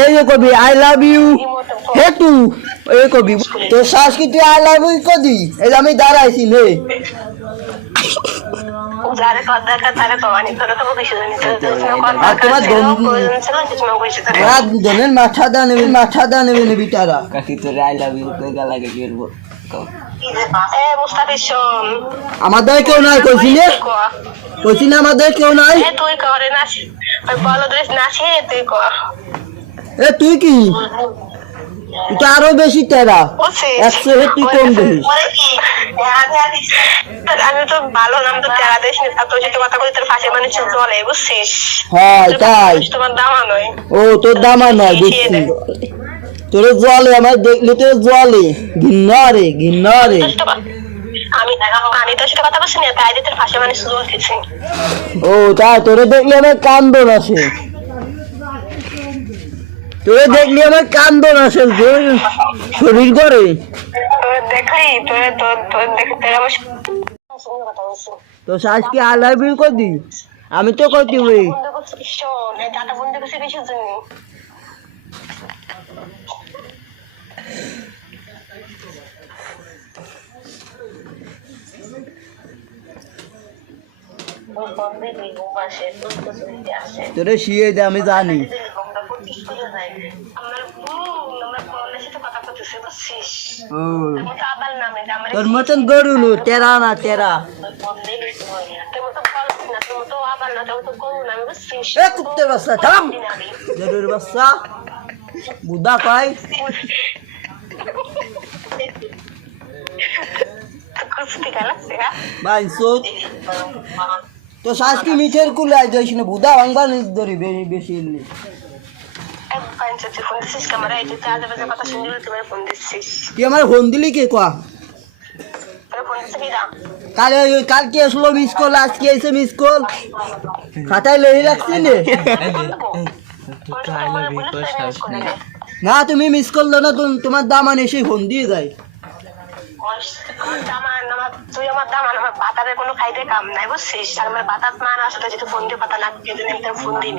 এই যে কবি আই লাভ ইউ হে তু এই কবি তো সংস্কৃতি আই লাভ ইউ কদি এই আমি দাঁড়াইছি নে তোমার মাথা দা নেবে নেবি তারা কাকি তোর আই লাভ ইউ কই গা লাগে ফিরবো আমাদের কেউ নাই কইছি না আমাদের কেউ নাই তুই করে না বলো ড্রেস না তুই কর এ তুই কি এটা আরো বেশি তেরা 100 তুই কম দিস আমি তো ভালো নাম তো তেরা দেশ নি তোর সাথে কথা কই তোর পাশে মানে চলে বুঝছিস হ্যাঁ তাই তোমার দামা নয় ও তোর দামা নয় বুঝছি তোর জলে আমার দেখলে তো জলে ঘিন্না রে আমি তোর সাথে কথা বলছি না তাই তোর পাশে মানে চলতেছে ও তাই তোরে দেখলে আমার কান্দন আসে শরীর করে দেখলি তোর দেখতে তো আজকে আই লাভ ইউ কদি আমি তো কইতি ওই টাটা বন্ধ করছি বেশি জন্য তোরে শিয়ে দে আমি জানি তোর মতন গরু নো তেরা না তেরা এ কুত্তে বাচ্চা থাম জরুর বাচ্চা বুদা কয় ভাই সোত তো শাস্তি মিঠের কুলে আই যাইস না বুদা ভাঙবা নিজ ধরি বেশি এলি তুই আমার ফোন দিলি কে কোয়া কালকে আসলো মিস কল আজকে এসে মিস কল খাতায় লেগে রাখছি না তুমি মিস কল দাও না তোমার দামান এসে ফোন দিয়ে যায় তুই আমার দামান আমার পাতারের কোনো খাইতে কাম নাই বুঝছিস আমার পাতার মান আসলে যেহেতু ফোন দিয়ে পাতা না ফোন দিই